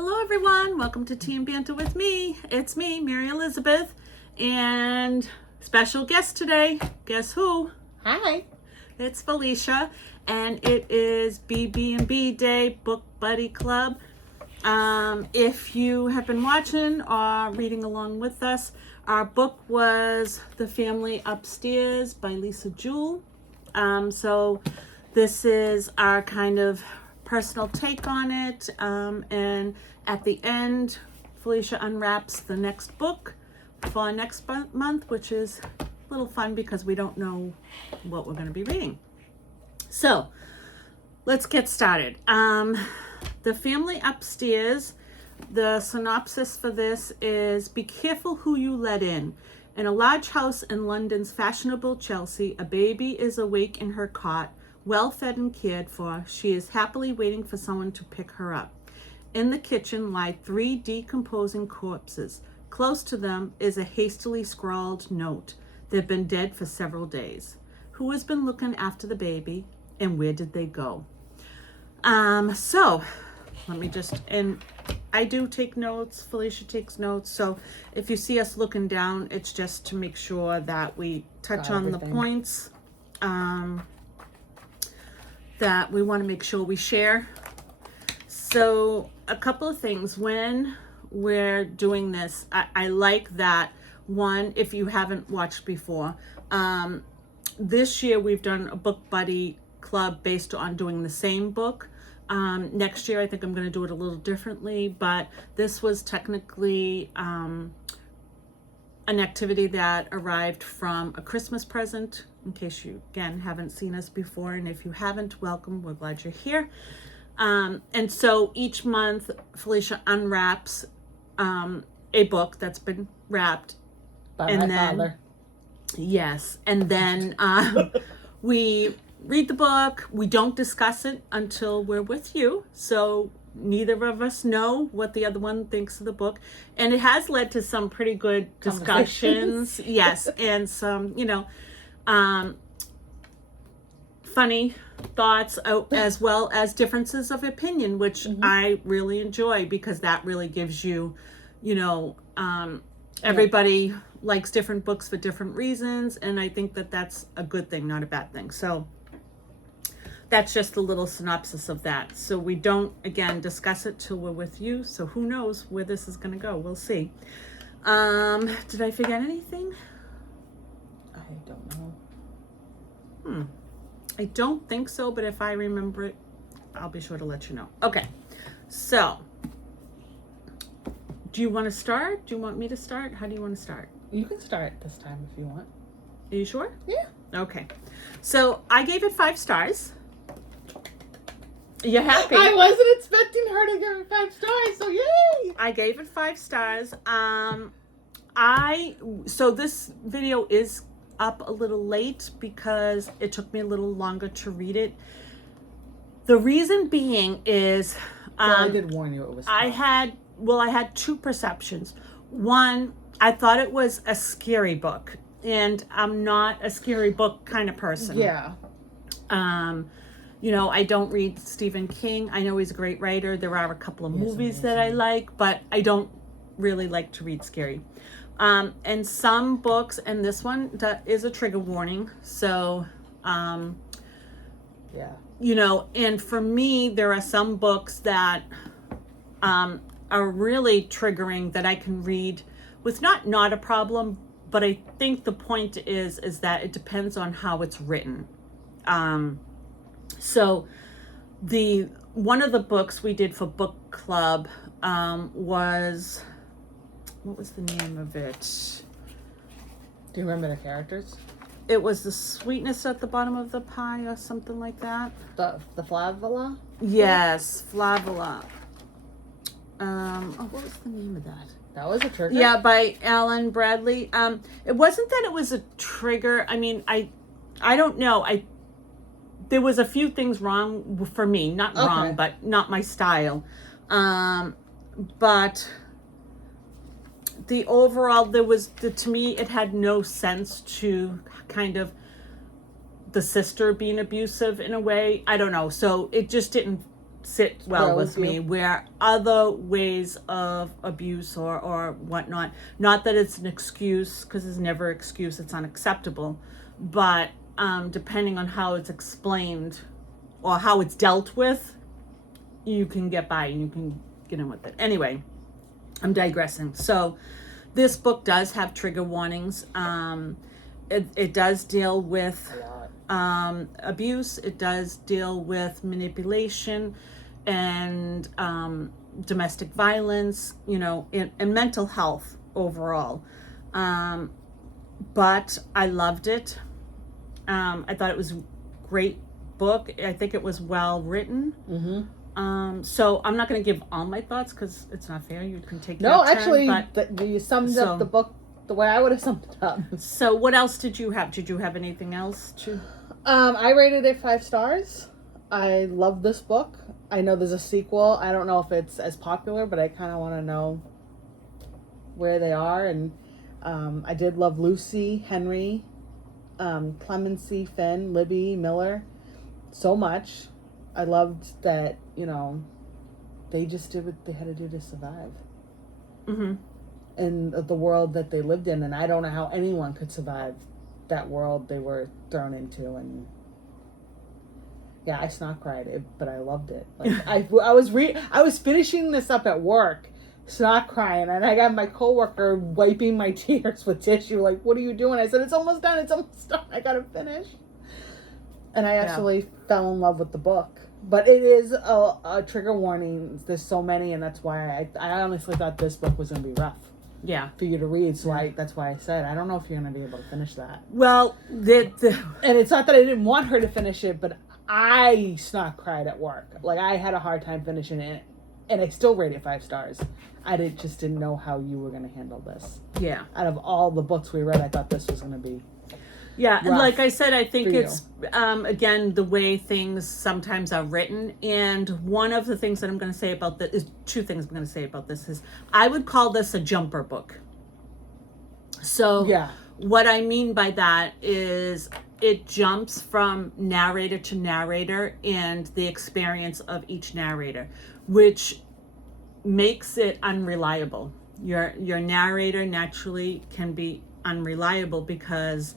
Hello everyone, welcome to Tea and Banter with me. It's me, Mary Elizabeth, and special guest today. Guess who? Hi. It's Felicia, and it is BB&B Day, Book Buddy Club. If you have been watching or reading along with us, our book was The Family Upstairs by Lisa Jewell. So this is our kind of personal take on it, and at the end Felicia unwraps the next book for next month, which is a little fun because we don't know what we're going to be reading. So let's get started. The Family Upstairs, the synopsis for this is: be careful who you let in. In a large house in London's fashionable Chelsea, a baby is awake in her cot, well fed and cared for. She is happily waiting for someone to pick her up. In the kitchen lie 3 decomposing corpses. Close to them is a hastily scrawled note. They've been dead for several days. Who has been looking after the baby, and where did they go? So let me just, and I do take notes, Felicia takes notes, so if you see us looking down, it's just to make sure that we touch on the points that we want to make sure we share. So a couple of things when we're doing this, I like that one, if you haven't watched before, this year we've done a book buddy club based on doing the same book. Next year I think I'm going to do it a little differently, but this was technically an activity that arrived from a Christmas present, in case you again haven't seen us before, and if you haven't, welcome, we're glad you're here. And so each month Felicia unwraps a book that's been wrapped By my father. Yes, and then we read the book. We don't discuss it until we're with you, so neither of us know what the other one thinks of the book, and it has led to some pretty good discussions. Yes, and some funny thoughts, as well as differences of opinion, which I really enjoy, because that really gives you, everybody likes different books for different reasons, and I think that that's a good thing, not a bad thing. So that's just a little synopsis of that. So we don't, again, discuss it till we're with you, so who knows where this is going to go. We'll see. Did I forget anything? I don't know. I don't think so, but if I remember it, I'll be sure to let you know. Okay, so do you want to start? Do you want me to start? How do you want to start? You can start this time if you want. Are you sure? Yeah. Okay, so I gave it 5 stars. You happy? I wasn't expecting her to give it 5 stars, so yay! I gave it 5 stars. So this video is up a little late because it took me a little longer to read it. The reason being is I did warn you it was tough. I had 2 perceptions. One, I thought it was a scary book, and I'm not a scary book kind of person. Yeah. I don't read Stephen King. I know he's a great writer. There are a couple of movies that I like, but I don't really like to read scary. And some books, and this one that is a trigger warning. So, yeah. And for me, there are some books that are really triggering that I can read with not a problem, but I think the point is that it depends on how it's written. So one of the books we did for book club was, what was the name of it? Do you remember the characters? It was The Sweetness at the Bottom of the Pie or something like that. The Flavala? Yes, Flavala. What was the name of that? That was a trigger? Yeah, by Alan Bradley. It wasn't that it was a trigger. I mean, I don't know. There was a few things wrong for me. Not wrong, but not my style. But the overall, to me, it had no sense to kind of the sister being abusive in a way. I don't know. So it just didn't sit well with you. me, where other ways of abuse or whatnot, not that it's an excuse, because it's never an excuse, it's unacceptable, but depending on how it's explained or how it's dealt with, you can get by and you can get in with it. Anyway, I'm digressing. So this book does have trigger warnings. It does deal with abuse. It does deal with manipulation and domestic violence, and mental health overall. But I loved it. I thought it was a great book. I think it was well written. Mm-hmm. So I'm not going to give all my thoughts because it's not fair. You can take No, your turn, actually, but you summed up the book the way I would have summed it up. So what else did you have? Did you have anything else to? I rated it 5 stars. I love this book. I know there's a sequel. I don't know if it's as popular, but I kind of want to know where they are. And I did love Lucy, Henry, Clemency, Finn, Libby, Miller so much. I loved that, they just did what they had to do to survive. Mm-hmm. In the world that they lived in. And I don't know how anyone could survive that world they were thrown into. And yeah, I snot cried, but I loved it. Like I was finishing this up at work, snot crying, and I got my coworker wiping my tears with tissue. Like, what are you doing? I said, it's almost done. It's almost done. I gotta finish. And I actually fell in love with the book. But it is a trigger warning. There's so many, and that's why I honestly thought this book was gonna be rough. Yeah, For you to read, so that's why I said I don't know if you're gonna be able to finish that. Well, and it's not that I didn't want her to finish it, but I snot cried at work. Like, I had a hard time finishing it, and I still rated 5 stars. I just didn't know how you were gonna handle this. Yeah. Out of all the books we read, I thought this was gonna be. Yeah, and like I said, I think it's, again, the way things sometimes are written. And one of the things that I'm going to say about this is 2 things I'm going to say about this is I would call this a jumper book. So what I mean by that is it jumps from narrator to narrator and the experience of each narrator, which makes it unreliable. Your narrator naturally can be unreliable because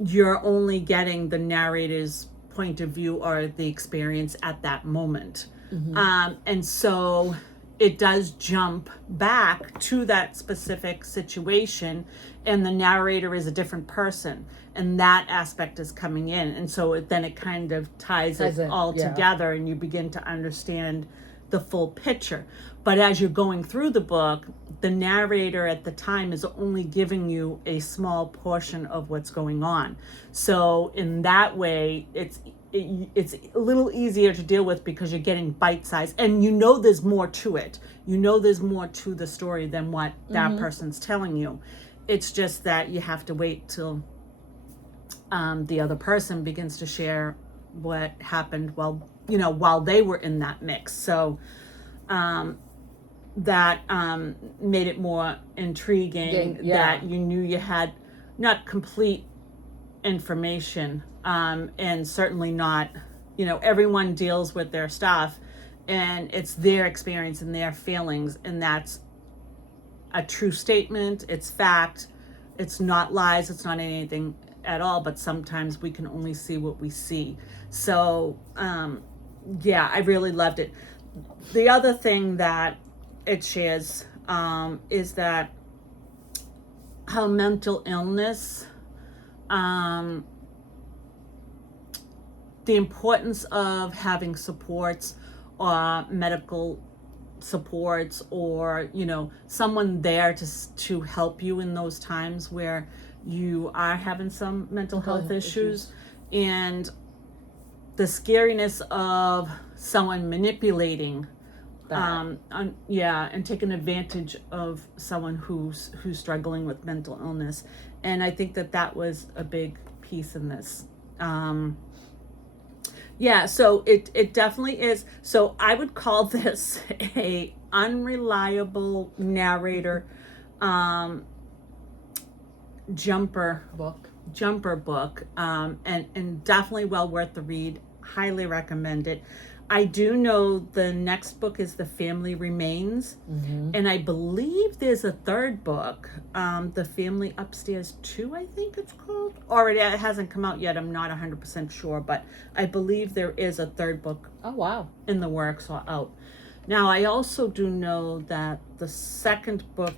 you're only getting the narrator's point of view or the experience at that moment. Mm-hmm. And so it does jump back to that specific situation, and the narrator is a different person, and that aspect is coming in. And so then it kind of ties it all together, and you begin to understand the full picture. But as you're going through the book, the narrator at the time is only giving you a small portion of what's going on. So in that way, it's a little easier to deal with because you're getting bite-sized, and there's more to it. There's more to the story than what that person's telling you. It's just that you have to wait till the other person begins to share what happened while they were in that mix. So that made it more intriguing that you knew you had not complete information, and certainly not, everyone deals with their stuff and it's their experience and their feelings, and that's a true statement. It's fact. It's not lies. It's not anything at all, but sometimes we can only see what we see. So I really loved it. The other thing that it shares is that how mental illness, the importance of having supports or medical supports, or someone there to help you in those times where you are having some mental health issues, and the scariness of someone manipulating and taking advantage of someone who's struggling with mental illness. And I think that was a big piece in this. So it definitely is. So I would call this a unreliable narrator jumper book, and definitely well worth the read. Highly recommend it. I do know the next book is The Family Remains. Mm-hmm. And I believe there's a third book, The Family Upstairs 2, I think it's called. Or it hasn't come out yet. I'm not 100% sure. But I believe there is a third book Oh, wow. in the works or out. Now, I also do know that the second book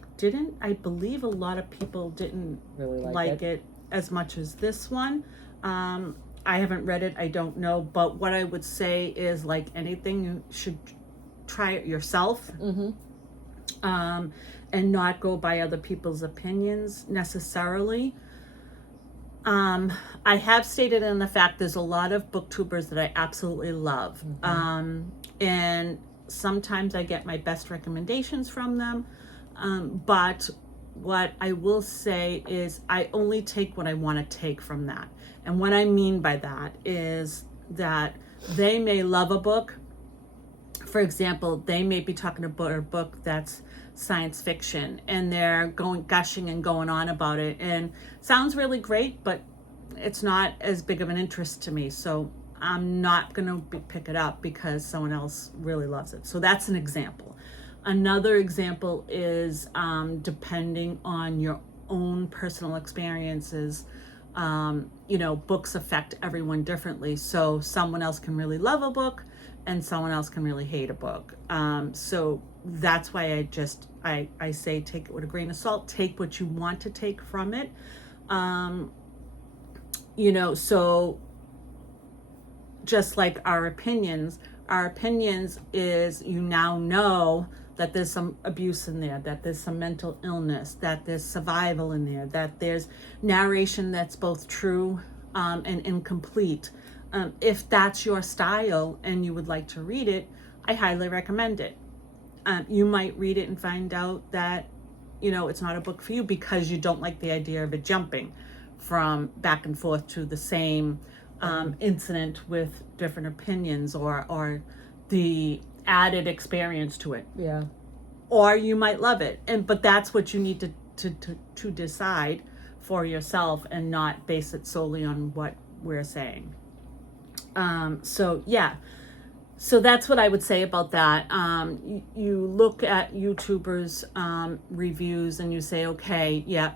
I believe a lot of people didn't Really like it as much as this one. I haven't read it. I don't know. But what I would say is, like anything, you should try it yourself. Mm-hmm. And not go by other people's opinions necessarily. I have stated in the fact there's a lot of booktubers that I absolutely love. Mm-hmm. And sometimes I get my best recommendations from them. But what I will say is I only take what I want to take from that. And what I mean by that is that they may love a book. For example, they may be talking about a book that's science fiction and they're gushing and going on about it, and sounds really great, but it's not as big of an interest to me. So I'm not going to pick it up because someone else really loves it. So that's an example. Another example is depending on your own personal experiences. Books affect everyone differently. So someone else can really love a book and someone else can really hate a book. So that's why I say take it with a grain of salt. Take what you want to take from it. So just like our opinions is, you now know that there's some abuse in there, that there's some mental illness, that there's survival in there, that there's narration that's both true and incomplete. If that's your style and you would like to read it, I highly recommend it. You might read it and find out that, it's not a book for you because you don't like the idea of it jumping from back and forth to the same incident with different opinions or the added experience to it. Yeah. Or you might love it. But that's what you need to decide for yourself and not base it solely on what we're saying. So that's what I would say about that. You look at YouTubers' reviews and you say, okay, yeah,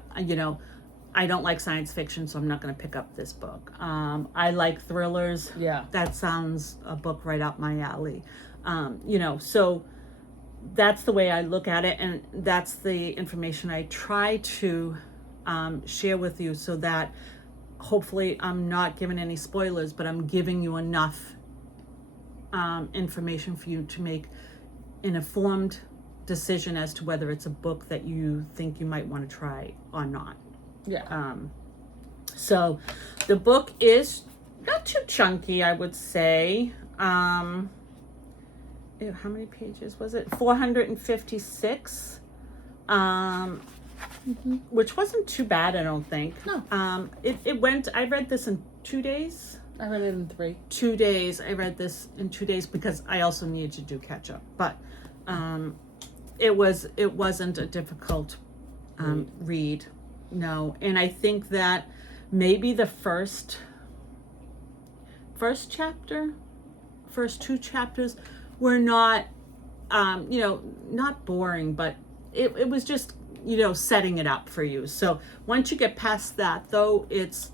I don't like science fiction, so I'm not going to pick up this book. I like thrillers. Yeah. That sounds a book right up my alley. So that's the way I look at it, and that's the information I try to share with you, so that hopefully I'm not giving any spoilers, but I'm giving you enough information for you to make an informed decision as to whether it's a book that you think you might want to try or not. Yeah. So the book is not too chunky, I would say. How many pages was it? 456. Which wasn't too bad, I don't think. No. I read this in 2 days. I read it in 3. 2 days. I read this in 2 days because I also needed to do catch up. But it wasn't a difficult read. No. And I think that maybe the first chapter, first 2 chapters were not not boring, but it was just, setting it up for you. So once you get past that, though, it's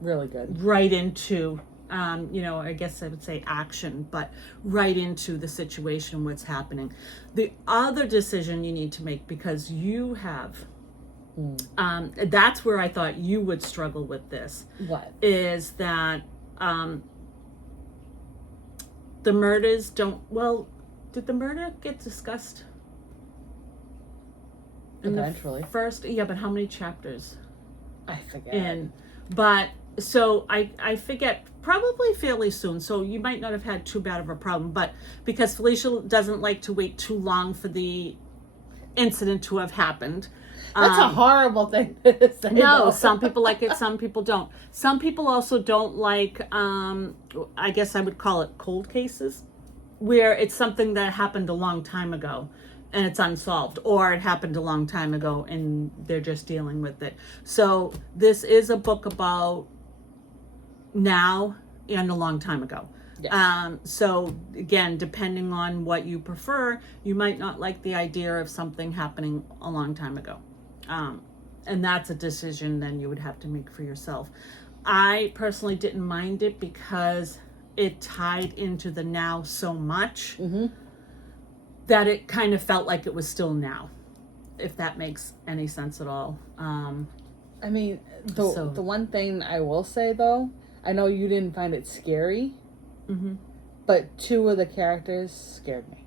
really good. Right into, I guess I would say action, but right into the situation, what's happening. The other decision you need to make, because you have, that's where I thought you would struggle with this. What? Is that the murders did the murder get discussed? Eventually. First, yeah, but how many chapters? I forget. But so I forget, probably fairly soon. So you might not have had too bad of a problem, but because Felicia doesn't like to wait too long for the incident to have happened. That's a horrible thing to say. No, though. some people like it, some people don't. Some people also don't like, I guess I would call it cold cases, where it's something that happened a long time ago and it's unsolved, or it happened a long time ago and they're just dealing with it. So this is a book about now and a long time ago. Yes. So again, depending on what you prefer, you might not like the idea of something happening a long time ago. And that's a decision then you would have to make for yourself. I personally didn't mind it because it tied into the now so much that it kind of felt like it was still now, if that makes any sense at all. I mean, the one thing I will say though, I know you didn't find it scary, but 2 of the characters scared me.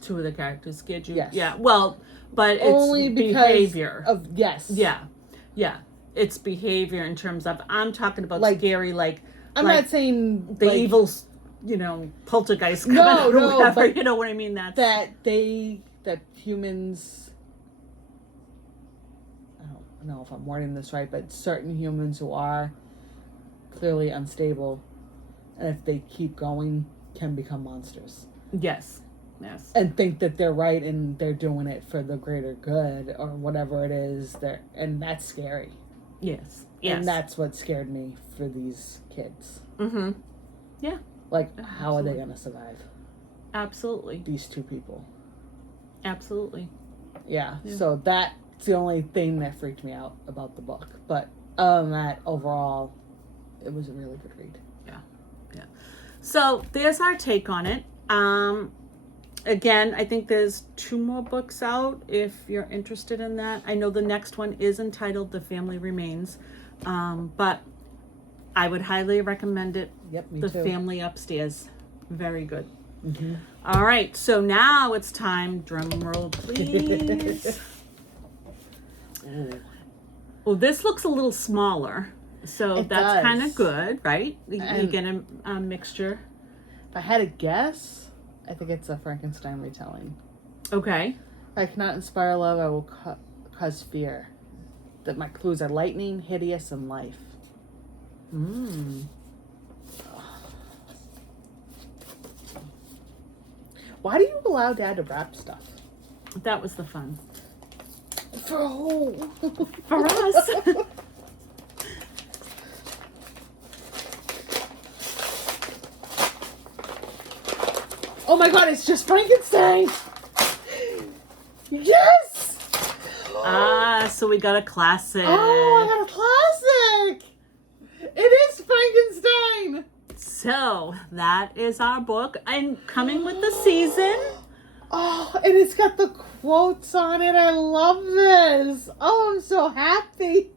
2 of the characters scared you? Yes. Yeah, well, but it's only because behavior. Yes. Yeah. It's behavior in terms of, I'm talking about Like, scary, like I'm like not saying the like, evil, poltergeist coming out or whatever. but you know what I mean? that humans, I don't know if I'm wording this right, but certain humans who are clearly unstable, and if they keep going, can become monsters. Yes. And think that they're right and they're doing it for the greater good or whatever it is. And that's scary. Yes. And that's what scared me for these kids. Yeah. Like, how are they going to survive? Absolutely. These 2 people. Absolutely. Yeah. So that's the only thing that freaked me out about the book. But other than that, overall, it was a really good read. Yeah. So there's our take on it. Again, I think there's 2 more books out if you're interested in that. I know the next one is entitled The Family Remains, but I would highly recommend it. Yep, me The too. Family Upstairs. Very good. All right, so now it's time, drum roll please. Well, this looks a little smaller, so It that's does. kind of good, right? You And- get a mixture. If I had a guess, I think it's a Frankenstein retelling. Okay. If I cannot inspire love, I will cause fear. That my clues are lightning, hideous, and life. Why do you allow Dad to wrap stuff? That was the fun. For who? For us. Oh my God! It's just Frankenstein. Yes. So we got a classic. Oh, I got a classic. It is Frankenstein. So that is our book, and coming with the season. Oh, and it's got the quotes on it. I love this. Oh, I'm so happy.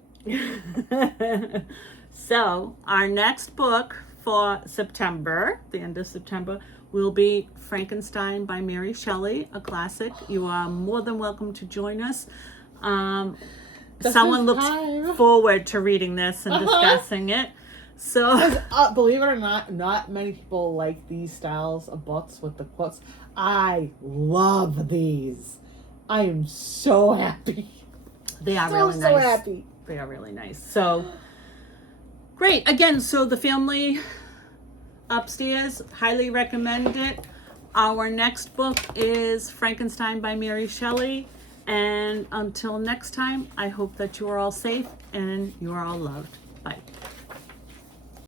So our next book for September, the end of September, will be Frankenstein by Mary Shelley, a classic. You are more than welcome to join us. Someone looks forward to reading this and discussing it. So, Believe it or not many people like these styles of books with the quotes. I love these. I am so happy. They are really nice. So happy. They are really nice. So, great. Again, so The Family Upstairs, highly recommend it. Our next book is Frankenstein by Mary Shelley. And until next time, I hope that you are all safe and you are all loved. Bye.